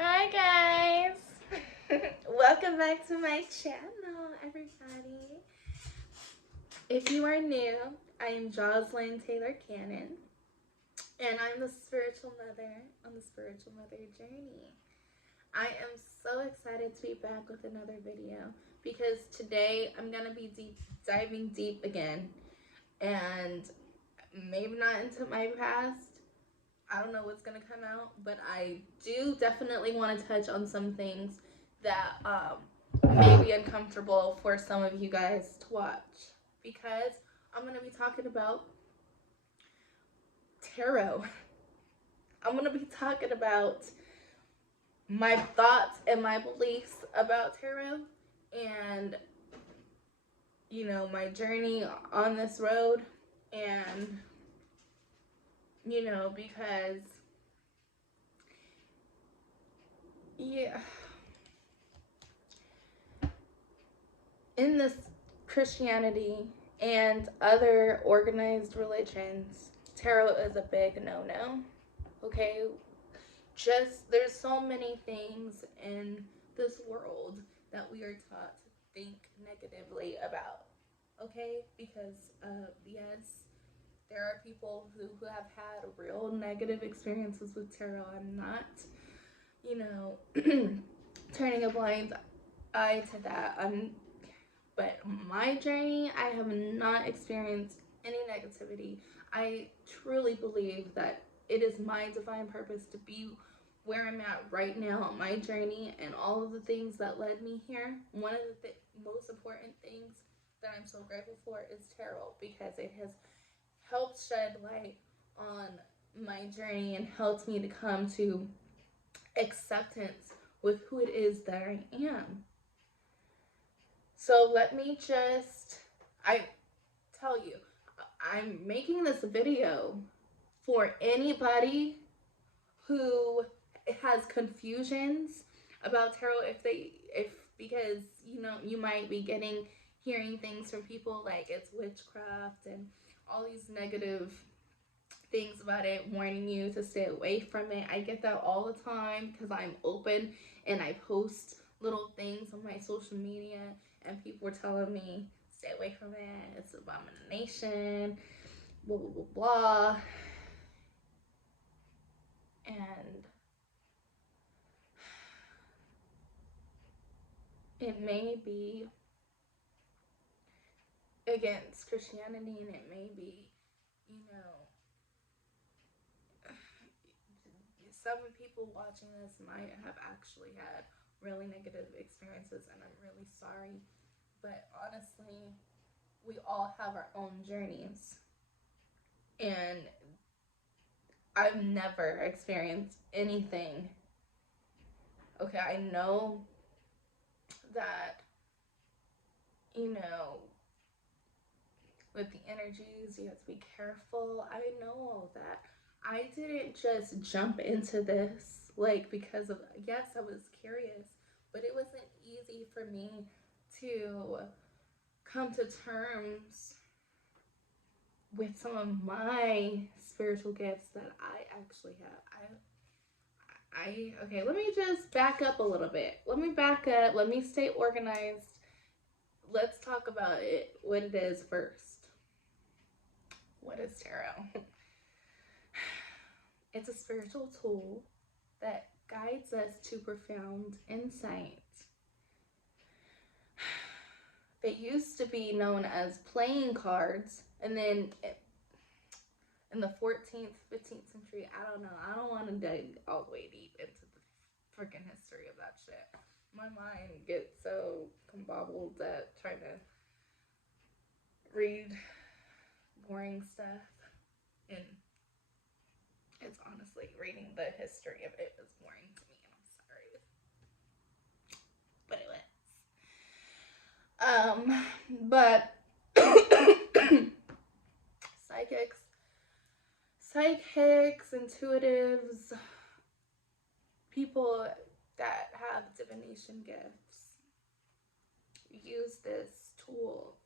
Hi guys! Welcome back to my channel, everybody. If you are new, I am Jocelyn Taylor Cannon, and I'm the spiritual mother on the spiritual mother journey. I am so excited to be back with another video because today I'm gonna be diving deep again, and maybe not into my past. I don't know what's gonna come out, but I do definitely want to touch on some things that may be uncomfortable for some of you guys to watch because I'm gonna be talking about tarot. I'm gonna be talking about my thoughts and my beliefs about tarot and my journey on this road, and because yeah, in this Christianity and other organized religions, tarot is a big no-no. Okay? Just there's so many things in this world that we are taught to think negatively about. Okay? Because yes, there are people who have had real negative experiences with tarot. I'm not, you know, turning a blind eye to that. But my journey, I have not experienced any negativity. I truly believe that it is my divine purpose to be where I'm at right now on my journey, and all of the things that led me here. One of the most important things that I'm so grateful for is tarot, because it has helped shed light on my journey and helped me to come to acceptance with who it is that I am. So let me I tell you, I'm making this video for anybody who has confusions about tarot, because you might be hearing things from people like it's witchcraft and all these negative things about it, warning you to stay away from it. I get that all the time because I'm open and I post little things on my social media, and people were telling me stay away from it, it's an abomination, blah blah blah blah. And it may be against Christianity, and it may be, you know, some people watching this might have actually had really negative experiences, and I'm really sorry. But honestly, we all have our own journeys. And I've never experienced anything. Okay, I know that, you know, with the energies, you have to be careful. I know all that. I didn't just jump into this, like, because of, yes, I was curious, but it wasn't easy for me to come to terms with some of my spiritual gifts that I actually have. Okay, let me just back up a little bit. Let me back up. Let me stay organized. Let's talk about what it is first. What is tarot? It's a spiritual tool that guides us to profound insight. They used to be known as playing cards, and then in the 14th, 15th century, I don't know. I don't want to dig all the way deep into the freaking history of that shit. My mind gets so combobbled at trying to read boring stuff, and it's honestly, reading the history of it was boring to me, and I'm sorry, but psychics, intuitives, people that have divination gifts use this tool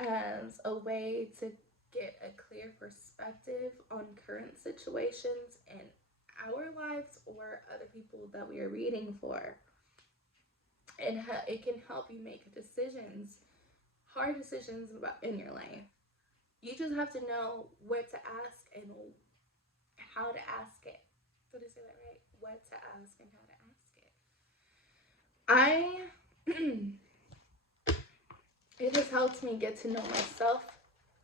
as a way to get a clear perspective on current situations and our lives or other people that we are reading for. And it can help you make decisions, hard decisions about in your life. You just have to know what to ask and how to ask it. Did I say that right? What to ask and how to ask it. It has helped me get to know myself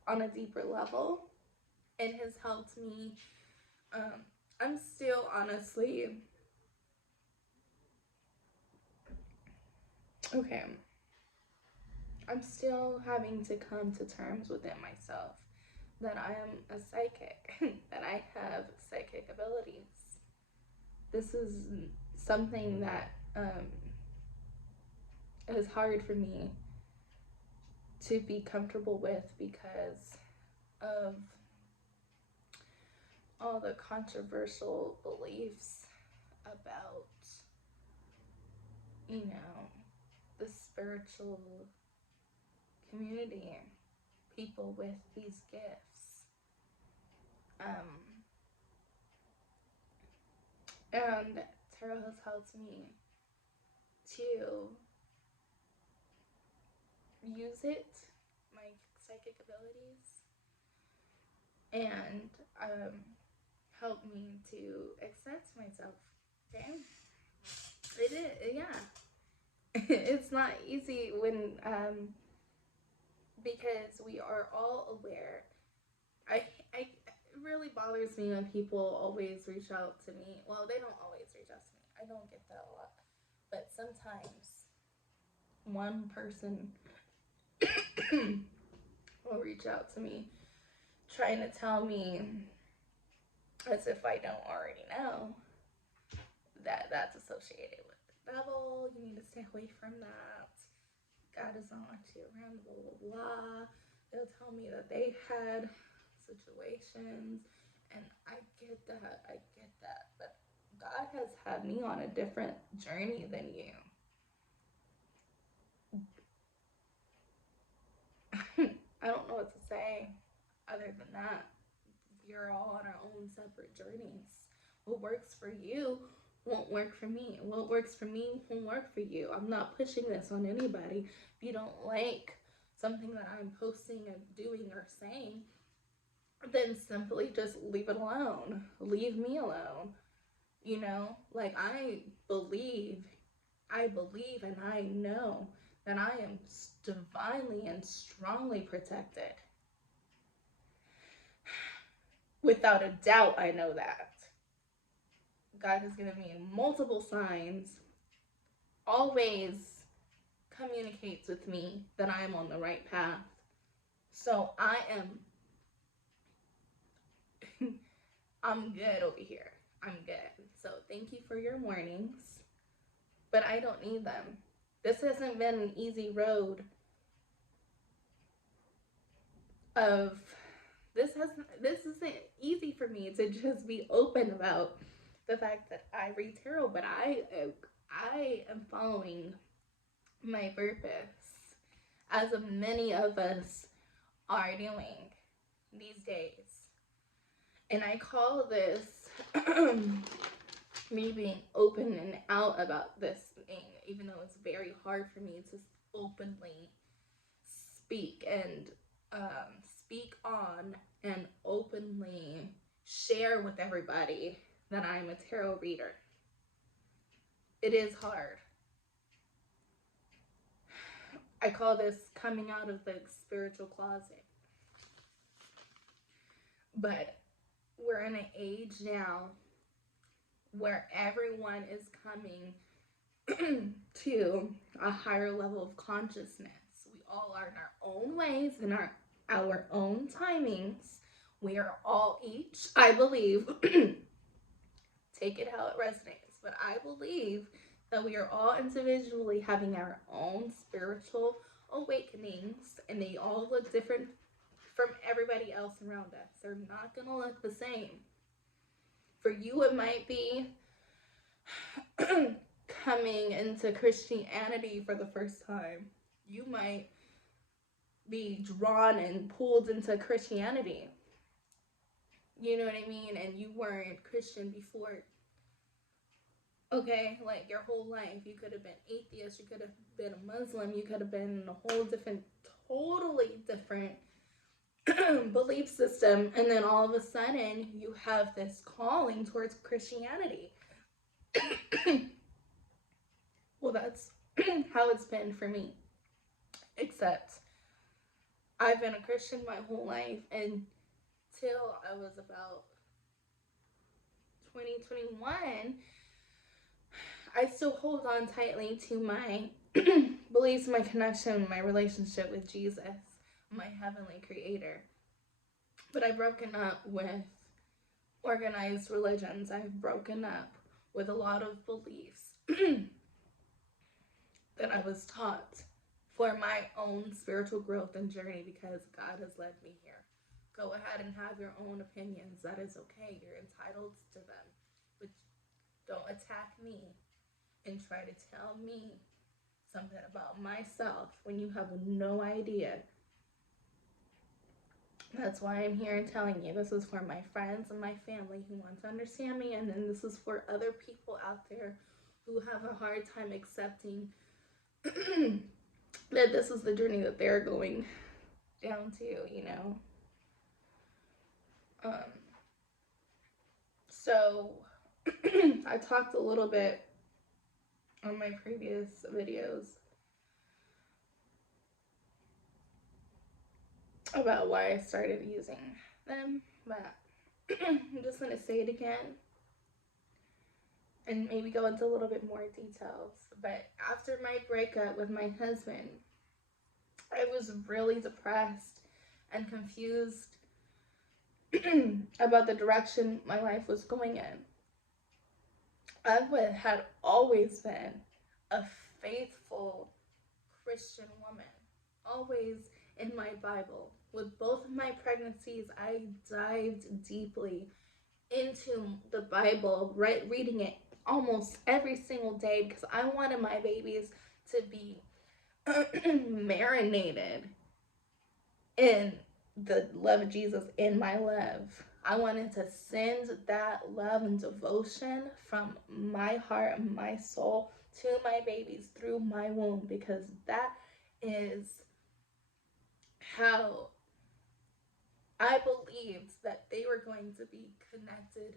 on a deeper level. It has helped me. I'm still honestly okay. I'm still having to come to terms within myself that I am a psychic, that I have psychic abilities. This is something that is hard for me to be comfortable with because of all the controversial beliefs about, you know, the spiritual community, people with these gifts. And tarot has helped me to use it, my psychic abilities, and help me to accept myself. Okay, it is, yeah. It's not easy when because we are all aware. It really bothers me when people always reach out to me. Well, they don't always reach out to me. I don't get that a lot, but sometimes one person will reach out to me trying to tell me, as if I don't already know, that that's associated with the devil. You need to stay away from that. God does not want you around, blah, blah, blah. They'll tell me that they had situations, and I get that, but God has had me on a different journey than you. I don't know what to say other than that. We're all on our own separate journeys. What works for you won't work for me. What works for me won't work for you. I'm not pushing this on anybody. If you don't like something that I'm posting and doing or saying, then simply just leave it alone. Leave me alone. You know, like I believe and I know that I am divinely and strongly protected. Without a doubt, I know that. God has given me multiple signs, always communicates with me that I am on the right path. So I am, I'm good over here. I'm good. So thank you for your warnings, but I don't need them. This hasn't been an easy road of this isn't easy for me to just be open about the fact that I read tarot, but I am following my purpose, as many of us are doing these days. And I call this me being open and out about this thing, even though it's very hard for me to openly speak and speak on and openly share with everybody that I'm a tarot reader. It is hard. I call this coming out of the spiritual closet. But we're in an age now where everyone is coming to a higher level of consciousness. We all are in our own ways, in our own timings. We are all each, I believe, take it how it resonates, but I believe that we are all individually having our own spiritual awakenings, and they all look different from everybody else around us. They're not going to look the same. For you, it might be coming into Christianity for the first time. You might be drawn and pulled into Christianity. You know what I mean? And you weren't Christian before Okay, like your whole life, you could have been atheist, you could have been a Muslim, you could have been in a whole different, totally different belief system, and then all of a sudden you have this calling towards Christianity. Well, that's how it's been for me. Except I've been a Christian my whole life until I was about 2021. I still hold on tightly to my beliefs, my connection, my relationship with Jesus, my heavenly creator. But I've broken up with organized religions. I've broken up with a lot of beliefs that I was taught for my own spiritual growth and journey, because God has led me here. Go ahead and have your own opinions. That is okay. You're entitled to them. But don't attack me and try to tell me something about myself when you have no idea. That's why I'm here and telling you. This is for my friends and my family who want to understand me, and then this is for other people out there who have a hard time accepting that this is the journey that they're going down to, you know. So I talked a little bit on my previous videos about why I started using them, but I'm just going to say it again and maybe go into a little bit more details. But after my breakup with my husband, I was really depressed and confused about the direction my life was going in. I had always been a faithful Christian woman, always in my Bible. With both of my pregnancies, I dived deeply into the Bible, right, reading it almost every single day, because I wanted my babies to be marinated in the love of Jesus, in my love. I wanted to send that love and devotion from my heart and my soul to my babies through my womb, because that is how I believed that they were going to be connected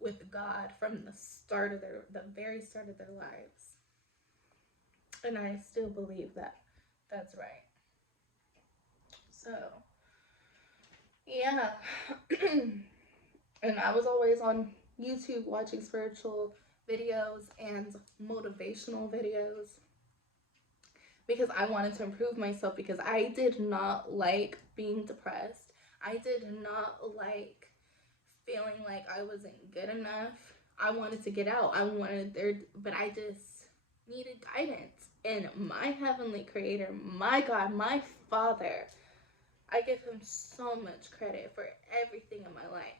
with God from the very start of their lives. And I still believe that that's right. So, yeah. And I was always on YouTube watching spiritual videos and motivational videos because I wanted to improve myself, because I did not like being depressed. I did not like feeling like I wasn't good enough. I wanted to get out. But I just needed guidance. And my heavenly creator, my God, my Father, I give him so much credit for everything in my life.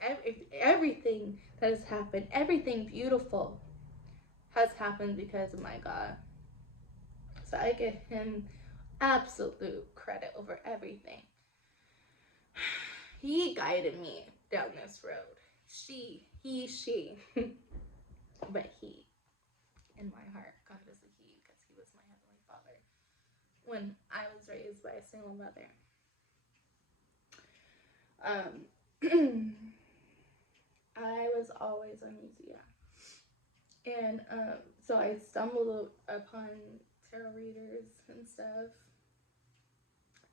Everything that has happened, everything beautiful has happened because of my God. So I give him absolute credit over everything. He guided me down this road. She. But he, in my heart, God is a he, because he was my heavenly Father when I was raised by a single mother. I was always on YouTube, and so I stumbled upon tarot readers and stuff,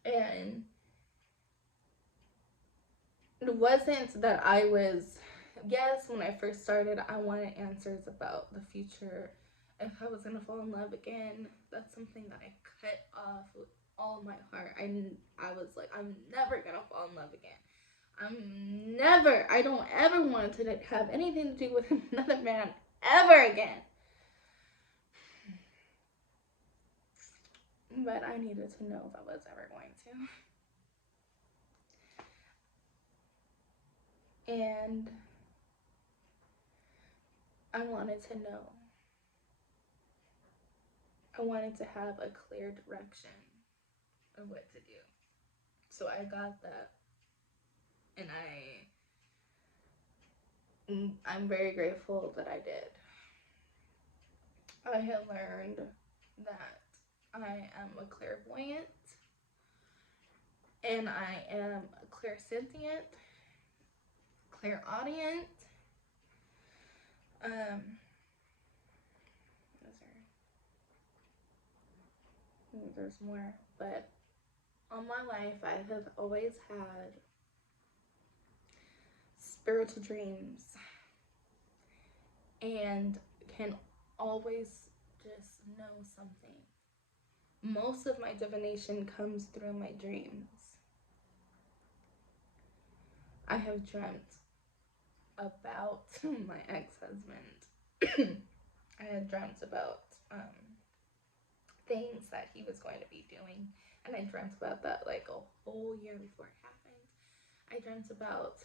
and it wasn't that I was, yes, when I first started, I wanted answers about the future, if I was going to fall in love again. That's something that I cut off with all of my heart. I was like, I'm never going to fall in love again. I don't ever want to have anything to do with another man ever again. But I needed to know if I was ever going to. And I wanted to know. I wanted to have a clear direction of what to do. So I got that. And I'm very grateful that I did. I have learned that I am a clairvoyant and I am a clairsentient, clairaudient. There's more, but all my life I have always had spiritual dreams and can always just know something. Most of my divination comes through my dreams. I have dreamt about my ex-husband. I had dreamt about things that he was going to be doing, and I dreamt about that like a whole year before it happened. I dreamt about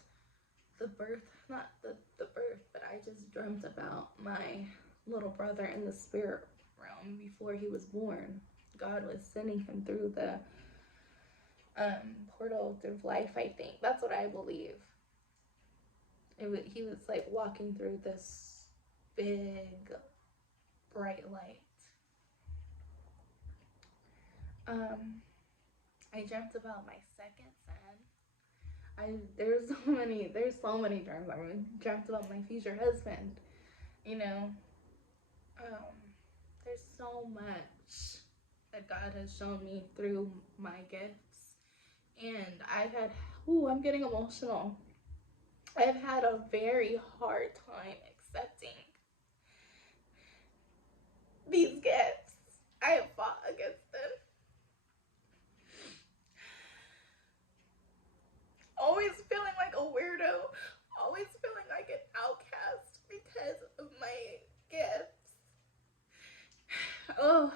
the birth, not the birth, but I just dreamt about my little brother in the spirit realm before he was born. God was sending him through the portal through life, I think. That's what I believe. He was like walking through this big, bright light. I dreamt about my second son. There's so many dreams. I dreamt about my future husband. You know, there's so much that God has shown me through my gifts, and I'm getting emotional. I've had a very hard time accepting these gifts. I have fought against them. Always feeling like a weirdo. Always feeling like an outcast because of my gifts. Oh,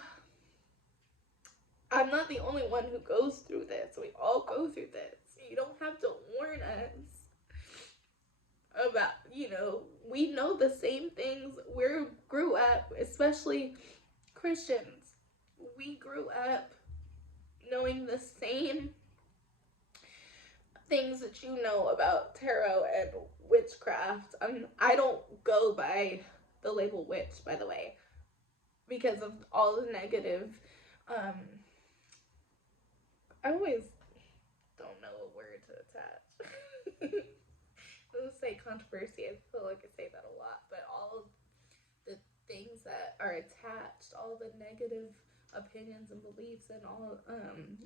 I'm not the only one who goes through this. We all go through this. You don't have to warn us about, we know the same things. We grew up, especially Christians. We grew up knowing the same things that you know about tarot and witchcraft. I don't go by the label witch, by the way, because of all the negative. I always don't know a word to attach. Let's say controversy. I feel like I say that a lot, but all of the things that are attached, all the negative opinions and beliefs, and all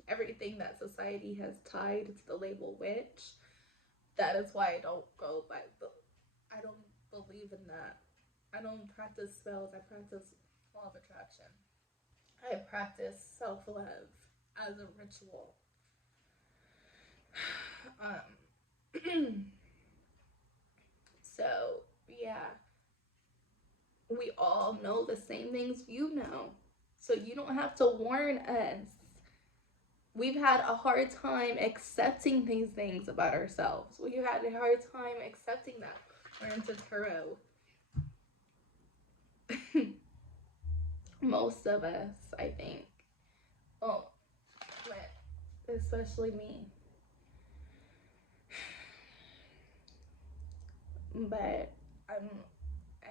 everything that society has tied to the label witch. That is why I don't go by I don't believe in that. I don't practice spells. I practice law of attraction. I practice self-love as a ritual. So, yeah. We all know the same things you know. So you don't have to warn us. We've had a hard time accepting these things about ourselves. We've had a hard time accepting that we're into tarot. Most of us, I think. Well, especially me. But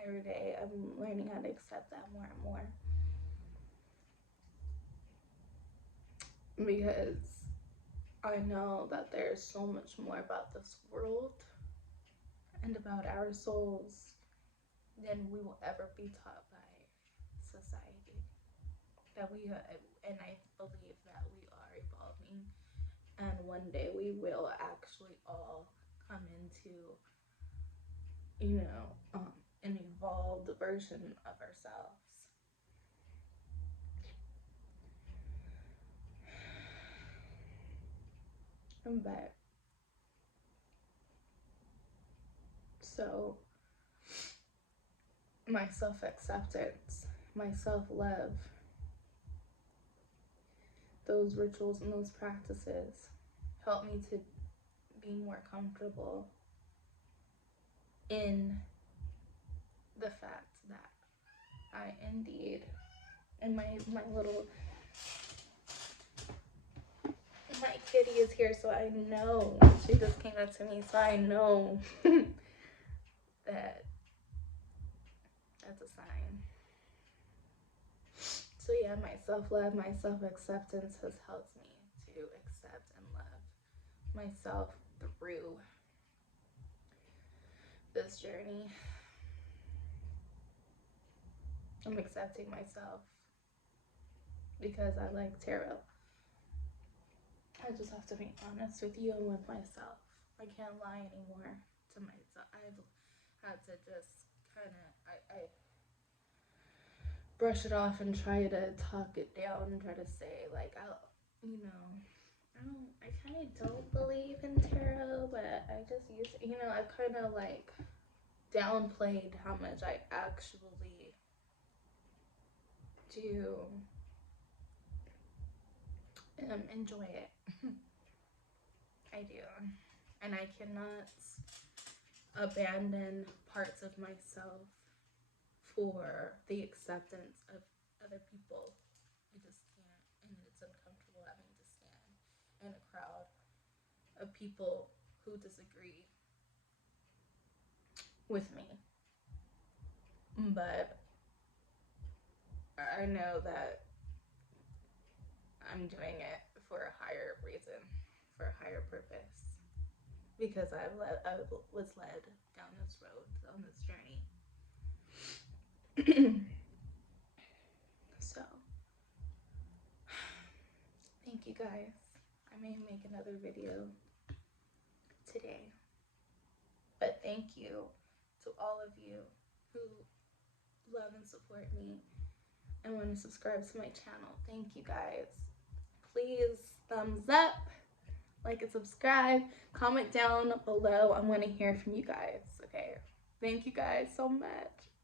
every day I'm learning how to accept that more and more. Because I know that there's so much more about this world and about our souls than we will ever be taught by society. And I believe that we are evolving, and one day we will actually all come into, an evolved version of ourselves. But so my self-acceptance, my self-love, those rituals and those practices help me to be more comfortable in the fact that I indeed, and my kitty is here, so I know, she just came up to me, so I know that that's a sign. So yeah, my self-love, my self-acceptance has helped me to accept and love myself through this journey. I'm accepting myself because I like tarot. I just have to be honest with you and with myself. I can't lie anymore to myself. I've had to just kind of I brush it off and try to talk it down and try to say like I kind of don't believe in tarot, but I just I kind of like downplayed how much I actually do enjoy it. I do. And I cannot abandon parts of myself for the acceptance of other people. I just can't. And it's uncomfortable having to stand in a crowd of people who disagree with me. But I know that I'm doing it for a higher reason, for a higher purpose, because I was led down this road, on this journey. So, thank you guys. I may make another video today, but thank you to all of you who love and support me and want to subscribe to my channel. Thank you guys. Please thumbs up, like and subscribe, comment down below. I want to hear from you guys. Okay, thank you guys so much.